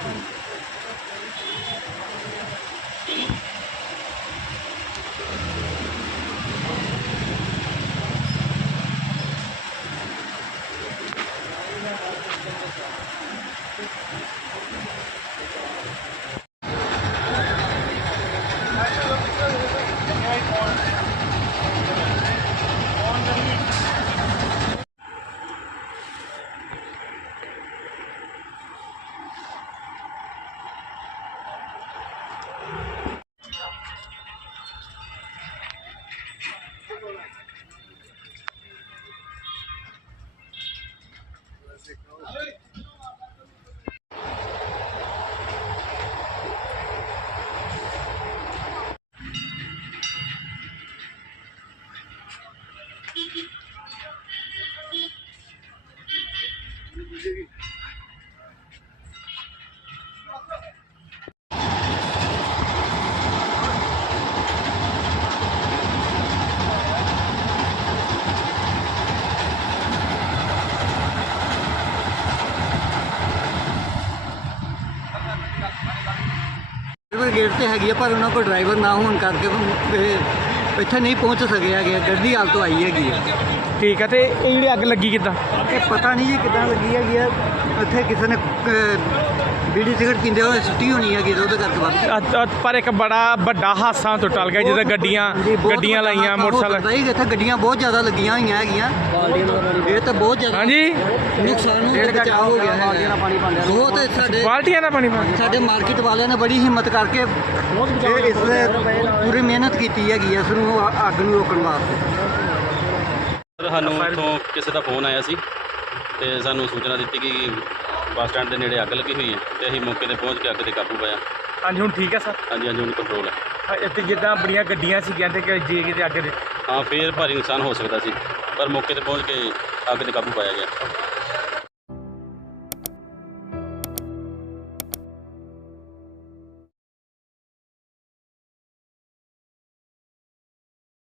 Driver gate ਤੇ ਹੈਗੀ ਆ ਪਰ ਉਹਨਾਂ ਕੋਲ ਡਰਾਈਵਰ ਨਾ ਹੋਣ ਕਰਕੇ ਇਹ ਇੱਥੇ ਨਹੀਂ ਪਹੁੰਚ ਸਕੇ ਹੈਗੇ। ਗੱਡੀ ਹਾਲ ਤੋਂ ਆਈ ਹੈਗੀ ਆ ਠੀਕ ਹੈ ਤੇ ਇਹ ਜਿਹੜੀ ਅੱਗ ਲੱਗੀ ਕਿੱਦਾਂ ਇਹ ਪਤਾ ਨਹੀਂ ਜੀ ਕਿੱਦਾਂ ਲੱਗੀ ਹੈਗੀ ਆ ਇੱਥੇ ਕਿਸੇ ਨੇ ਅਹ, ਬੀੜੀ ਸਿਗਰਟ ਪੀਂਦੇ ਹੋਏ ਸੁੱਟੀ ਹੋਣੀ ਹੈਗੀ ਉਹਦੇ ਕਰਕੇ ਵੱਧ ਗਈ। ਅ- ਅ- ਪਰ ਇੱਕ ਬੜਾ ਵੱਡਾ ਹਾਦਸਾ ਤੋਂ ਟਲ ਗਿਆ ਜਿਹਦਾ ਗੱਡੀਆਂ ਜੀ, ਬਹੁਤ ਗੱਡੀਆਂ ਵੱਡਾ ਲਾਈਆਂ ਹਾਦਸਾ ਹੋ ਮੋਟਰਸਾਈਕਲ ਸਕਦਾ ਜੀ, ਇੱਥੇ ਗੱਡੀਆਂ ਬਹੁਤ ਜ਼ਿਆਦਾ ਲੱਗੀਆਂ ਹੋਈਆਂ ਹੈਗੀਆਂ। ਇਹ ਤਾਂ ਬਹੁਤ ਜ਼ਿਆਦਾ ਹਾਂਜੀ। ਨੁਕਸਾਨ ਹੋ ਗਿਆ ਬਚਾਅ ਹੋ ਗਿਆ ਹੈ ਬਹੁਤ ਸਾਡੇ ਬਾਲਟੀਆਂ ਦਾ ਪਾਣੀ ਪਾ ਸਾਡੇ ਮਾਰਕੀਟ ਵਾਲਿਆਂ ਨੇ ਬੜੀ ਹਿੰਮਤ ਕਰਕੇ ਇਹ ਇਸ ਲਈ ਪੂਰੀ ਮਿਹਨਤ ਕੀਤੀ ਹੈਗੀ ਇਸ ਨੂੰ ਅ- ਅੱਗ ਨੂੰ ਰੋਕਣ ਵਾਸਤੇ। ਸਰ ਸਾਨੂੰ ਇੱਥੋਂ ਕਿਸੇ ਦਾ ਫੋਨ ਆਇਆ ਸੀ ਤੇ ਸਾਨੂੰ ਸੂਚਨਾ ਦਿੱਤੀ ਕਿ ਬੱਸ ਸਟੈਂਡ ਦੇ ਨੇੜੇ ਅੱਗ ਲੱਗੀ ਹੋਈ ਹੈ ਤੇ ਅਸੀਂ ਮੌਕੇ ਤੇ ਪਹੁੰਚ ਕੇ ਅੱਗ ਤੇ ਕਾਬੂ ਪਾਇਆ। ਹਾਂਜੀ ਹੁਣ ਠੀਕ ਹੈ ਸਰ? ਹਾਂਜੀ ਹਾਂਜੀ ਹੁਣ ਕੰਟਰੋਲ ਹੈ। ਹਾਂ, ਇੱਥੇ ਜਿੱਦਾਂ ਬੜੀਆਂ ਗੱਡੀਆਂ ਸੀਗੀਆਂ ਤੇ ਕਿ ਜੇ ਕਿਤੇ ਅੱਗ ਦੇ ਹਾਂ ਫੇਰ ਭਾਰੀ ਨੁਕਸਾਨ ਹੋ ਸਕਦਾ ਸੀ ਪਰ ਮੌਕੇ ਤੇ ਪਹੁੰਚ ਕੇ ਅੱਗ ਤੇ ਕਾਬੂ ਪਾਇਆ ਗਿਆ।